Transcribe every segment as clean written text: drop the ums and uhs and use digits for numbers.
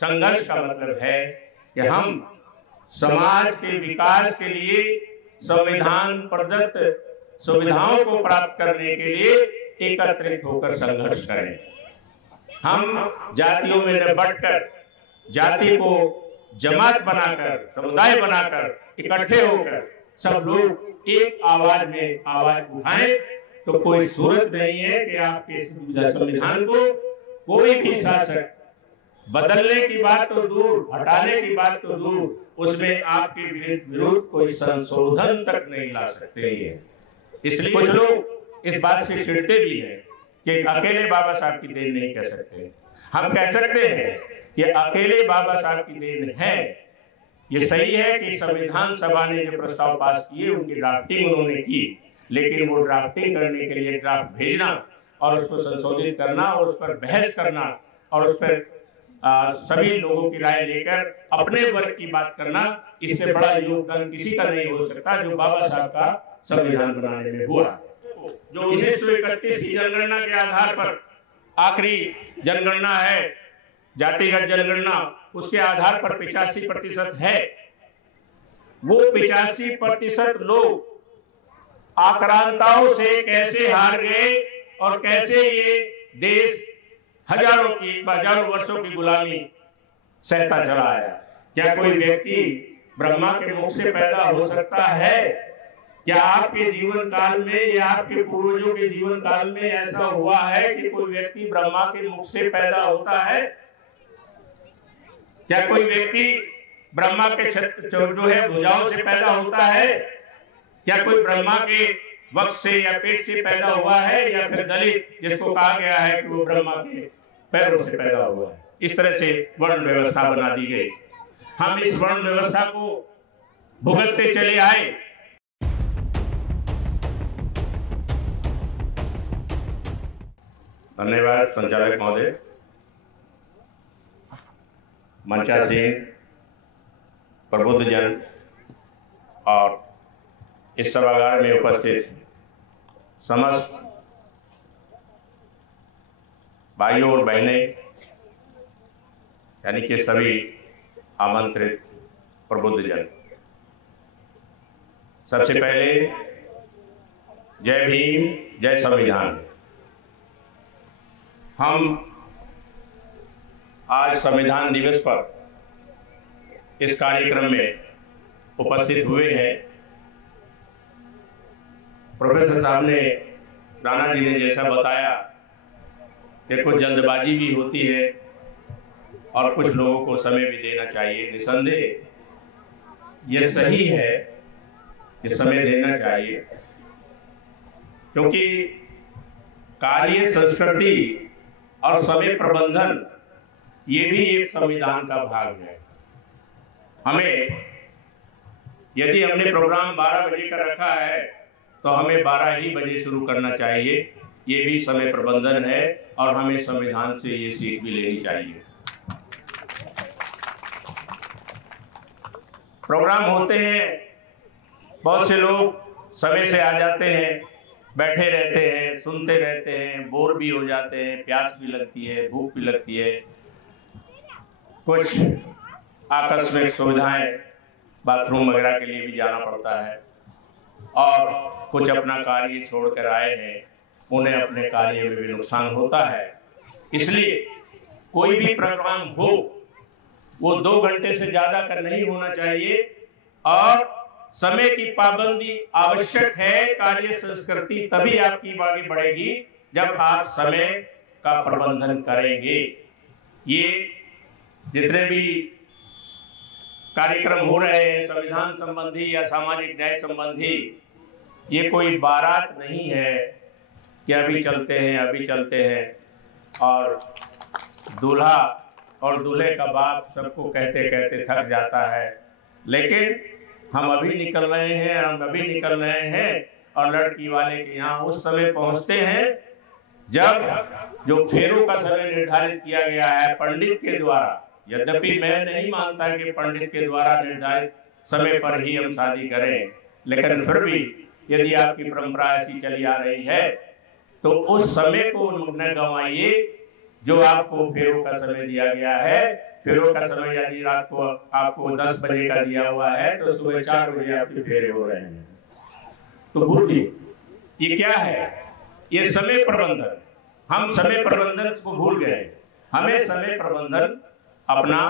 संघर्ष का मतलब है कि हम समाज के विकास के लिए संविधान प्रदत्त सुविधाओं को प्राप्त करने के लिए एकत्रित होकर संघर्ष करें। हम जातियों में न बंटकर, जाति को जमात बनाकर, समुदाय बनाकर, इकट्ठे होकर सब लोग एक आवाज में आवाज उठाएं तो कोई सूरत नहीं है कि आपके संविधान को कोई भी शासक बदलने की बात तो दूर, हटाने की बात तो दूर, उसमें आपके विरुद्ध कोई संशोधन तक नहीं ला सकते हैं। इसलिए कुछ लोग इस बात से चिढ़ते भी हैं कि अकेले बाबा साहब की देन नहीं कह सकते। हम कह सकते हैं कि अकेले बाबा साहब की देन है। ये सही है कि संविधान सभा ने जो प्रस्ताव पास किए उनकी ड्राफ्टिंग उन्होंने की, लेकिन वो ड्राफ्टिंग करने के लिए ड्राफ्ट भेजना और उसको संशोधित करना और उस पर बहस करना और उस पर सभी लोगों की राय लेकर अपने वर्ग की बात करना, इससे बड़ा योगदान किसी का नहीं हो सकता जो बाबा साहब का संविधान बनाने में हुआ। जो 1931 की जनगणना के आधार पर आखिरी जनगणना है, जातिगत जनगणना, उसके आधार पर 85% है। वो 85% लोग आक्रांताओं से कैसे हार गए और कैसे ये देश हजारों वर्षों की गुलामी सहता चला आया। क्या कोई व्यक्ति ब्रह्मा के मुख से पैदा हो सकता है? क्या आपके जीवन काल में या आपके पूर्वजों के जीवन काल में ऐसा हुआ है कि कोई व्यक्ति ब्रह्मा के मुख से पैदा होता है? क्या कोई व्यक्ति ब्रह्मा के जो है भुजाओं से पैदा होता है? क्या कोई ब्रह्मा के वक्ष से या पेट से पैदा हुआ है, या फिर दलित जिसको कहा गया है कि वो ब्रह्मा के पैरों से पैदा हुआ है? इस तरह से वर्ण व्यवस्था बना दी गई। हम इस वर्ण व्यवस्था को भुगतते चले आए। धन्यवाद संचालक महोदय, मंचासीन, प्रबुद्धजन और इस सभागार में उपस्थित समस्त भाइयों और बहनें, यानी कि सभी आमंत्रित प्रबुद्धजन, सबसे पहले जय भीम, जय संविधान। हम आज संविधान दिवस पर इस कार्यक्रम में उपस्थित हुए हैं। प्रोफेसर साहब ने, राणा जी ने जैसा बताया कि कुछ जल्दबाजी भी होती है और कुछ लोगों को समय भी देना चाहिए। निसंदेह ये सही है कि समय देना चाहिए, क्योंकि कार्य संस्कृति और समय प्रबंधन ये भी एक संविधान का भाग है। हमें, यदि हमने प्रोग्राम 12 बजे का रखा है तो हमें 12 ही बजे शुरू करना चाहिए। ये भी समय प्रबंधन है और हमें संविधान से ये सीख भी लेनी चाहिए। प्रोग्राम होते हैं, बहुत से लोग समय से आ जाते हैं, बैठे रहते हैं, सुनते रहते हैं, बोर भी हो जाते हैं, प्यास भी लगती है, भूख भी लगती है। कुछ आकस्मिक सुविधाएं, बाथरूम वगैरह के लिए भी जाना पड़ता है, और कुछ अपना कार्य छोड़कर आए हैं, उन्हें अपने कार्य में भी नुकसान होता है। इसलिए कोई भी प्रोग्राम हो वो 2 घंटे से ज्यादा का नहीं होना चाहिए, और समय की पाबंदी आवश्यक है। कार्य संस्कृति तभी आपकी आगे बढ़ेगी जब आप समय का प्रबंधन करेंगे। ये जितने भी कार्यक्रम हो रहे हैं संविधान संबंधी या सामाजिक न्याय संबंधी, ये कोई बारात नहीं है कि अभी चलते हैं और दूल्हा और दूल्हे का बाप सबको कहते कहते थक जाता है। लेकिन हम अभी निकल रहे हैं और लड़की वाले के यहाँ उस समय पहुंचते हैं जब जो फेरों का समय निर्धारित किया गया है पंडित के द्वारा। यद्यपि मैं नहीं मानता कि पंडित के द्वारा निर्धारित समय पर ही हम शादी करें, लेकिन फिर भी यदि आपकी परंपरा ऐसी चली आ रही है तो उस समय को न गंवाइए जो आपको फेरों का समय दिया गया है। फेरों का समय यदि रात को आपको 10 बजे का दिया हुआ है तो सुबह 4 बजे आपके फेरे हो रहे हैं, तो भूलिए ये क्या है? ये समय प्रबंधन। हम समय प्रबंधन को भूल गए। हमें समय प्रबंधन अपना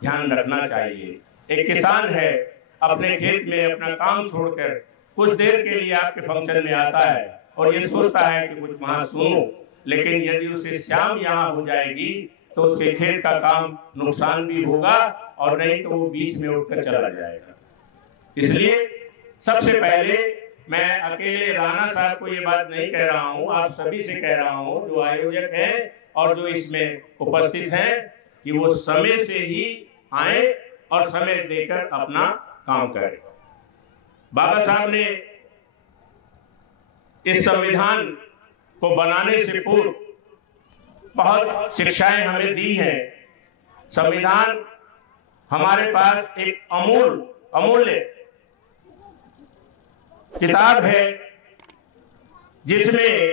ध्यान रखना चाहिए। एक किसान है, अपने खेत में अपना काम छोड़कर कुछ देर के लिए आपके फंक्शन में आता है और ये सोचता है कि कुछ वहां सुनो, लेकिन यदि उसे शाम यहाँ हो जाएगी तो उसके खेत का काम नुकसान भी होगा और नहीं तो वो बीच में उठकर चला जाएगा। इसलिए सबसे पहले मैं अकेले राणा साहब को ये बात नहीं कह रहा हूँ, आप सभी से कह रहा हूँ जो आयोजक हैं और जो इसमें उपस्थित हैं, कि वो समय से ही आए और समय देकर अपना काम करें। बाबा साहब ने इस संविधान को बनाने से पूर्व बहुत शिक्षाएं हमें दी हैं। संविधान हमारे पास एक अमूल्य किताब है जिसमें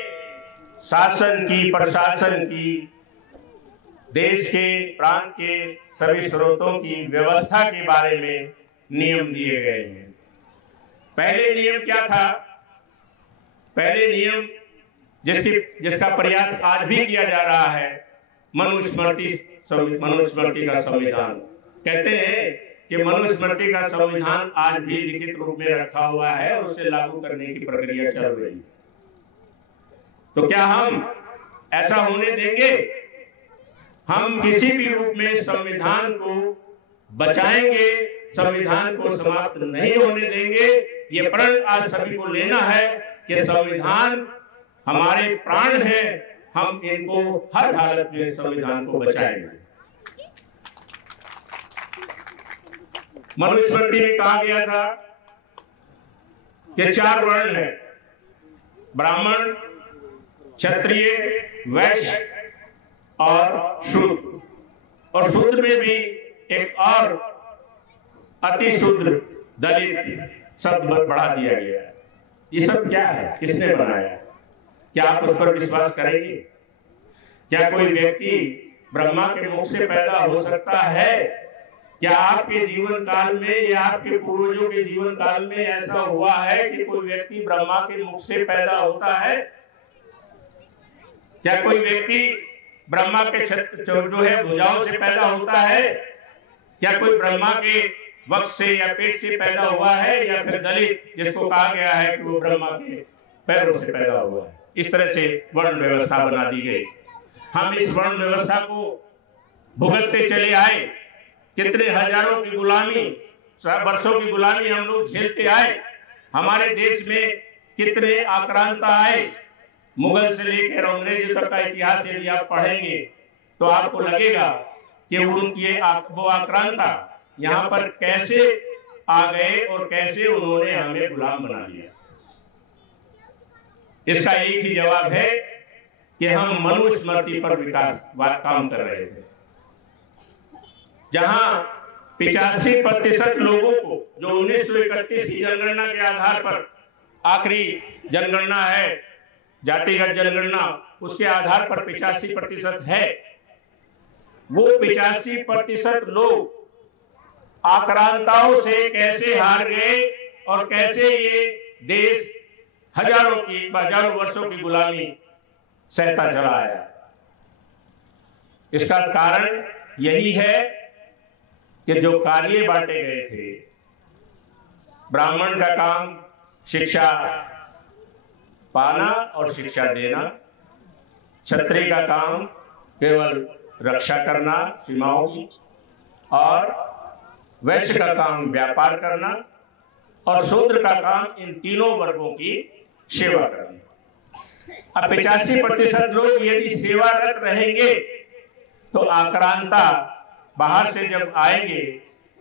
शासन की, प्रशासन की, देश के, प्रांत के सभी स्रोतों की व्यवस्था के बारे में नियम दिए गए हैं। पहले नियम क्या था? पहले नियम जिसका प्रयास आज भी किया जा रहा है, मनुस्मृति का संविधान। कहते हैं कि मनुस्मृति का संविधान आज भी लिखित रूप में रखा हुआ है और उसे लागू करने की प्रक्रिया चल रही है। तो क्या हम ऐसा होने देंगे? हम किसी भी रूप में संविधान को बचाएंगे, संविधान को समाप्त नहीं होने देंगे। ये प्रण आज सभी को लेना है कि संविधान हमारे प्राण हैं, हम इनको हर हालत में संविधान को बचाएंगे। मनुस्मृति में कहा गया था कि 4 वर्ण है, ब्राह्मण, क्षत्रिय, वैश्य और शूद्र। और शूद्र में भी एक और अति शूद्र, दलित शब्द बढ़ा दिया गया है। ये सब क्या है? किसने बनाया? क्या आप उस पर विश्वास करेंगे? क्या कोई व्यक्ति ब्रह्मा के मुख से पैदा हो सकता है? क्या आपके जीवन काल में या आपके पूर्वजों के जीवन काल में ऐसा हुआ है कि कोई व्यक्ति ब्रह्मा के मुख से पैदा होता है? क्या कोई व्यक्ति ब्रह्मा के जो है भुजाओं से पैदा होता है? क्या कोई ब्रह्मा के वक्ष से या पेट से पैदा हुआ है, या फिर दलित जिसको कहा गया है कि वो ब्रह्मा के पैरों से पैदा हुआ है? इस तरह से वर्ण व्यवस्था बना दी गई। हम इस वर्ण व्यवस्था को भुगतते चले आए। कितने हजारों की गुलामी, वर्षों की गुलामी हम लोग झेलते आए। हमारे देश में कितने आक्रांता आए, मुगल से लेकर अंग्रेज तक का इतिहास यदि आप पढ़ेंगे तो आपको लगेगा कि उनके वो आक्रांता यहाँ पर कैसे आ गए और कैसे उन्होंने हमें गुलाम बना दिया। इसका एक ही जवाब है कि हम मनुस्मृति पर काम कर रहे थे। जहां 85% लोगों को, जो 1931 की जनगणना के आधार पर, आखिरी जनगणना है जातिगत जनगणना, उसके आधार पर 85% है, वो 85% लोग आक्रांताओं से कैसे हार गए और कैसे ये देश हजारों वर्षों की गुलामी सहता चला आया। इसका कारण यही है कि जो कार्य बांटे गए थे, ब्राह्मण का काम शिक्षा पाना और शिक्षा देना, क्षत्रिय का काम केवल रक्षा करना सीमाओं की, और वैश्य का काम व्यापार करना, और शूद्र का काम इन तीनों वर्गों की सेवा करना। अब 85% लोग यदि सेवारत रहेंगे तो आक्रांता बाहर से जब आएंगे,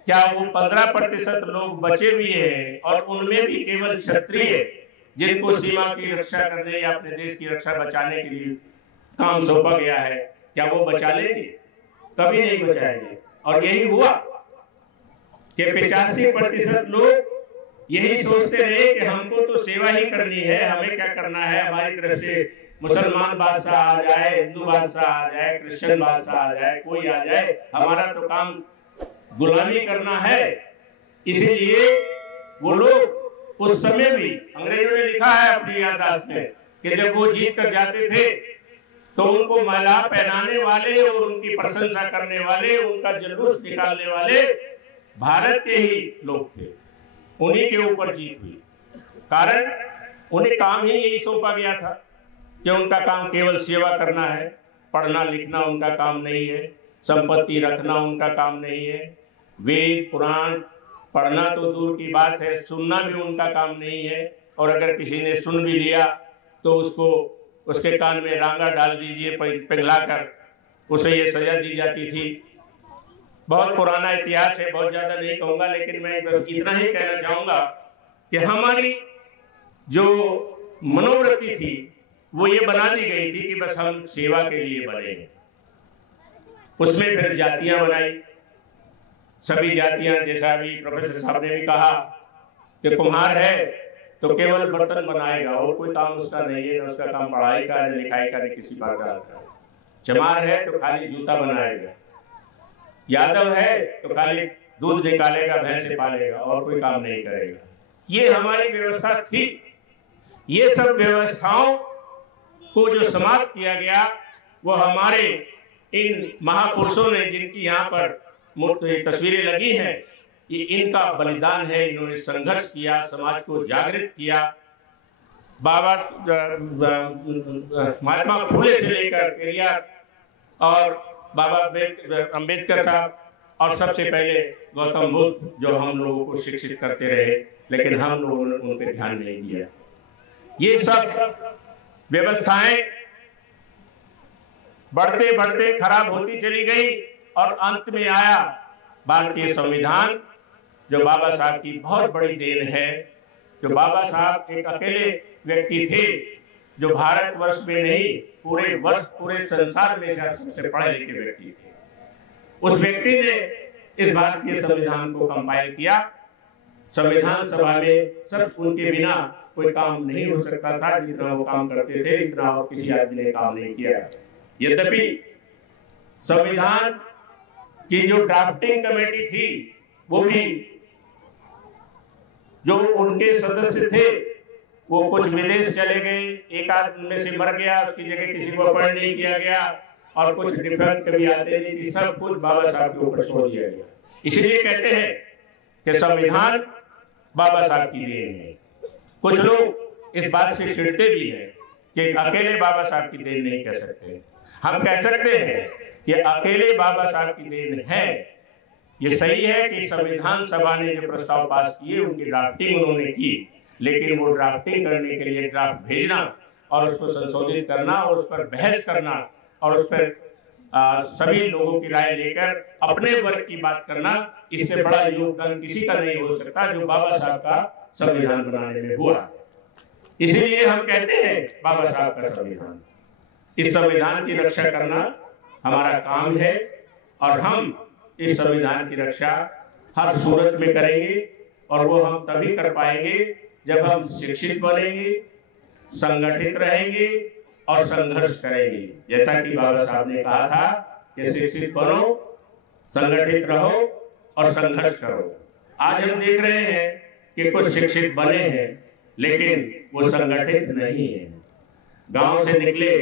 क्या वो 15% लोग बचे हुए हैं और उनमें भी केवल क्षत्रिय जिनको सीमा की रक्षा करने या अपने देश की रक्षा बचाने के लिए काम सौंपा गया है, क्या वो बचा लेंगे? कभी नहीं बचाएंगे। और यही हुआ कि 85% लोग यही सोचते रहे कि हमको तो सेवा ही करनी है, हमें क्या करना है, हमारी तरफ से मुसलमान बादशाह आ जाए, हिंदू बादशाह आ जाए, क्रिश्चियन बादशाह आ जाए, कोई आ जाए, हमारा तो काम गुलामी करना है। इसीलिए वो लोग उस समय भी, अंग्रेजों ने लिखा है अपनी याददाश्त में कि जब वो जीत कर जाते थे तो उनको माला पहनाने वाले और उनकी प्रशंसा करने वाले, उनका जुलूस निकालने वाले भारत के ही लोग थे। उन्हीं के ऊपर जीत हुई, कारण उन्हें काम ही यही सौंपा गया था कि उनका काम केवल सेवा करना है। पढ़ना लिखना उनका काम नहीं है, संपत्ति रखना उनका काम नहीं है, वेद पुराण पढ़ना तो दूर की बात है, सुनना भी उनका काम नहीं है। और अगर किसी ने सुन भी लिया तो उसको उसके कान में रांगा डाल दीजिए पिघलाकर, उसे ये सजा दी जाती थी। बहुत पुराना इतिहास है, बहुत ज्यादा नहीं कहूंगा, लेकिन मैं बस इतना ही कहना चाहूंगा कि हमारी जो मनोवृत्ति थी वो ये बना दी गई थी कि बस हम सेवा के लिए बने। उसमें फिर जातियां बनाई, सभी जातियां, जैसा अभी प्रोफेसर साहब ने भी कहा कि कुम्हार है तो केवल बर्तन बनाएगा और कोई काम उसका नहीं है, न उसका काम पढ़ाई का, न लिखाई का, न किसी प्रकार का। चमार है तो खाली जूता बनाएगा, यादव है तो खाली दूध निकालेगा, भैंसे पालेगा और कोई काम नहीं करेगा। ये हमारी व्यवस्था थी। ये सब व्यवस्थाओं को जो समाप्त किया गया वो हमारे इन महापुरुषों ने, जिनकी यहाँ पर तस्वीरें लगी हैं, ये इनका बलिदान है। इन्होंने संघर्ष किया, समाज को जागृत किया। बाबा महात्मा फुले से लेकर पेरियार और बाबा अम्बेडकर साहब और सबसे पहले गौतम बुद्ध, जो हम लोगों को शिक्षित करते रहे, लेकिन हम लोगों ने उन पर ध्यान नहीं दिया। ये सब व्यवस्थाएं बढ़ते बढ़ते खराब होती चली गई और अंत में आया भारतीय संविधान, जो बाबा साहब की बहुत बड़ी देन है। जो बाबा साहब एक अकेले व्यक्ति थे जो भारतवर्ष में नहीं, पूरे संसार में सबसे पढ़े लिखे व्यक्ति थे। उस व्यक्ति ने इस भारतीय संविधान को कंपाइल किया। संविधान सभा में सब उनके बिना कोई काम नहीं हो सकता था। जितना वो काम करते थे इतना और किसी आदमी ने काम नहीं किया। यद्यपि संविधान की जो ड्राफ्टिंग कमेटी थी वो भी, जो उनके सदस्य थे वो कुछ विदेश चले गए, एक आदमी में से मर गया, उसकी जगह किसी को अपॉइंट नहीं किया गया, और कुछ डिफेक्ट कभी आते नहीं थी, सब कुछ बाबा साहब के ऊपर छोड़ दिया गया। इसलिए कहते हैं कि संविधान बाबा साहब की देन है। कुछ लोग इस बात से चिढ़ते भी हैं कि अकेले बाबा साहब की देन नहीं कह सकते। हम कह सकते हैं कि अकेले बाबा साहब की देन है। ये सही है कि संविधान सभा ने जो प्रस्ताव पास किए उनकी ड्राफ्टिंग उन्होंने की, लेकिन वो ड्राफ्टिंग करने के लिए ड्राफ्ट भेजना और उसको संशोधित करना और उस पर बहस करना और उस पर सभी लोगों की राय लेकर अपने वर्ग की बात करना, इससे बड़ा योगदान किसी का नहीं हो सकता जो बाबा साहब का संविधान बनाने में हुआ। इसलिए हम कहते हैं बाबा साहब का संविधान, इस संविधान की रक्षा करना हमारा काम है और हम इस संविधान की रक्षा हर सूरत में करेंगे। और वो हम तभी कर पाएंगे जब हम शिक्षित बनेंगे, संगठित रहेंगे और संघर्ष करेंगे। जैसा कि बाबा साहब ने कहा था कि शिक्षित बनो, संगठित रहो और संघर्ष करो। आज हम देख रहे हैं कि कुछ शिक्षित बने हैं लेकिन वो संगठित नहीं है। गांव से निकले,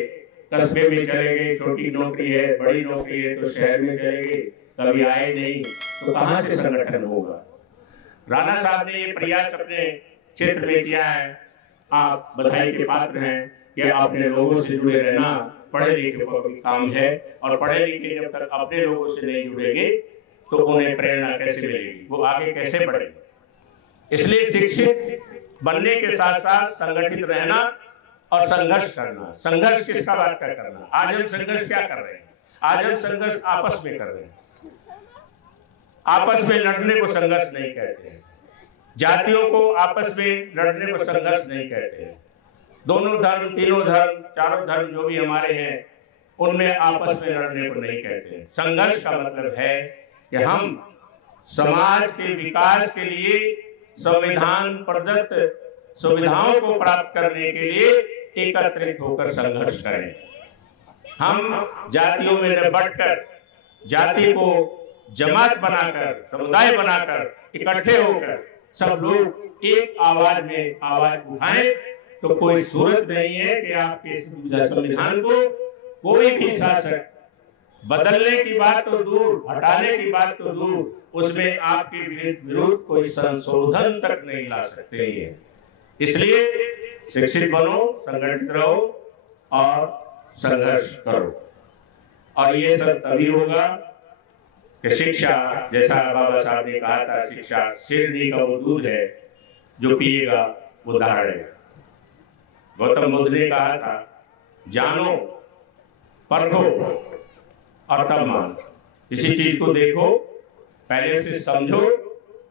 कस्बे में चले गए, छोटी नौकरी है, बड़ी नौकरी है तो शहर में चले गए, कभी आए नहीं, तो कहां से संगठन होगा। राणा साहब ने ये प्रयास अपने क्षेत्र में किया है। आप बधाई के पात्र हैं कि आपने लोगों से जुड़े रहना पढ़े लिखे का काम है, और पढ़े लिखे जब तक अपने लोगों से नहीं जुड़ेंगे तो उन्हें प्रेरणा कैसे मिलेगी, वो आगे कैसे बढ़ेंगे। इसलिए शिक्षित बनने के साथ साथ संगठित रहना और संघर्ष करना। संघर्ष किसका बात कर करना? आज हम संघर्ष क्या कर रहे हैं? आज हम संघर्ष आपस में कर रहे हैं। आपस में लड़ने को संघर्ष नहीं कहते हैं, जातियों को आपस में लड़ने को संघर्ष नहीं कहते हैं। दोनों धर्म, तीनों धर्म, चारों धर्म जो भी हमारे हैं उनमें आपस में लड़ने को नहीं कहते हैं। संघर्ष का मतलब है कि हम समाज के विकास के लिए संविधान प्रदत्त सुविधाओं को प्राप्त करने के लिए एकत्रित होकर संघर्ष करें। हम जातियों में न बंटकर, जाति को जमात बनाकर, समुदाय बनाकर, इकट्ठे होकर सब लोग एक आवाज में आवाज उठाएं तो कोई सूरत नहीं है कि आपके संविधान को कोई भी शासक बदलने की बात तो दूर, हटाने की बात तो दूर, उसमें आपके विरुद्ध कोई संशोधन तक नहीं ला सकते हैं। इसलिए शिक्षित बनो, संगठित रहो और संघर्ष करो। और ये सब तभी होगा कि शिक्षा, जैसा बाबा साहब ने कहा था, शिक्षा शेरनी का वो दूध है जो पिएगा वो दहाड़ेगा। गौतम बुद्ध ने कहा था, जानो, परखो और तब मानो। किसी चीज को देखो, पहले से समझो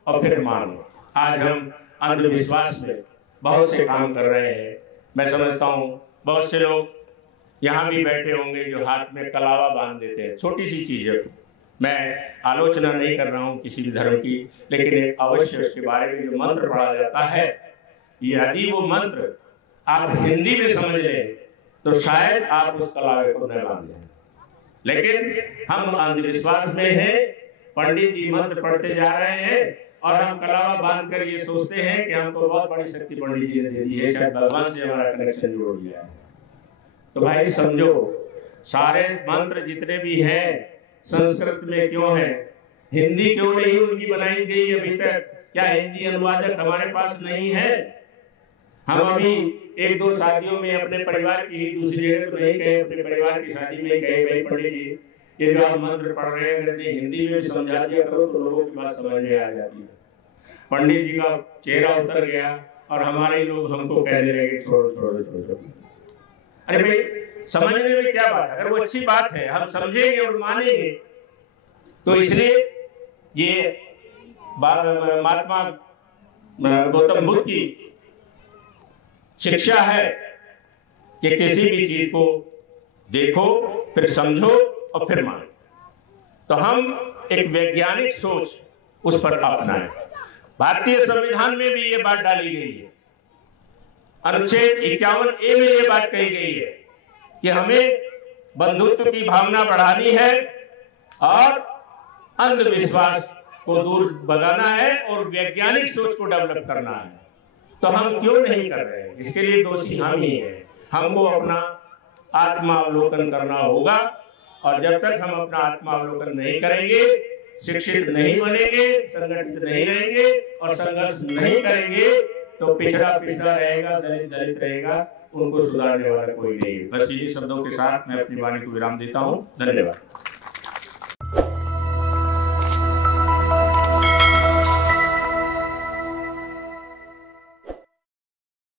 और फिर मानो। आज हम अंधविश्वास में बहुत से काम कर रहे हैं। मैं समझता हूँ बहुत से लोग यहाँ भी बैठे होंगे जो हाथ में कलावा बांध देते हैं, छोटी सी चीज है। मैं आलोचना नहीं कर रहा हूँ किसी भी धर्म की, लेकिन एक अवश्य उसके बारे में जो मंत्र पढ़ा जाता है, यदि वो मंत्र आप हिंदी में समझ लें तो शायद आप उस कलावे को न बांधें। लेकिन हम अंधविश्वास में हैं, पंडित जी मंत्र पढ़ते जा रहे हैं और हम कलावा बांध कर ये सोचते हैं कि हमको बहुत बड़ी शक्ति पंडित जी ने दे दी है, शायद भगवान से हमारा कनेक्शन जोड़ दिया है। तो भाई समझो, सारे मंत्र जितने भी हैं संस्कृत में क्यों है, हिंदी क्यों नहीं उनकी बनाई गई अभी तक? क्या हिंदी अनुवादक हमारे पास नहीं है? हम अभी एक दो शादियों में अपने परिवार की ही, दूसरी जगह तो नहीं गए, अपने परिवार की शादी में गए, भाई पंडित जी ये जो आप मंत्र पढ़ रहे हैं अगर हिंदी में समझा दिया करो तो लोगों की बात समझ में आ जाती है। पंडित जी का चेहरा उतर गया और हमारे लोग हमको कहने लगे छोड़ो छोड़ो छोड़ो। अरे भाई समझने में क्या बात है? अगर वो अच्छी बात है, हम समझेंगे और मानेंगे। तो इसलिए ये महात्मा गौतम बुद्ध की शिक्षा है कि किसी भी चीज को देखो, फिर समझो और फिर मानो। तो हम एक वैज्ञानिक सोच उस पर अपनाएं। भारतीय संविधान में भी ये बात डाली गई है, अनुच्छेद 51A में ये बात कही गई है कि हमें बंधुत्व की भावना बढ़ानी है और अंधविश्वास को दूर भगाना है और वैज्ञानिक सोच को डेवलप करना है। तो हम क्यों नहीं कर रहे हैं? इसके लिए दोषी हम ही हैं। हमको अपना आत्मावलोकन करना होगा और जब तक हम अपना आत्मावलोकन नहीं करेंगे, शिक्षित नहीं बनेंगे, संगठित नहीं रहेंगे और संघर्ष नहीं करेंगे तो पिछड़ा पिछड़ा रहेगा, दलित दलित रहेगा, उनको सुधारने वाला कोई नहीं। बस इन्हीं शब्दों के साथ मैं अपनी वाणी को विराम देता हूँ। धन्यवाद।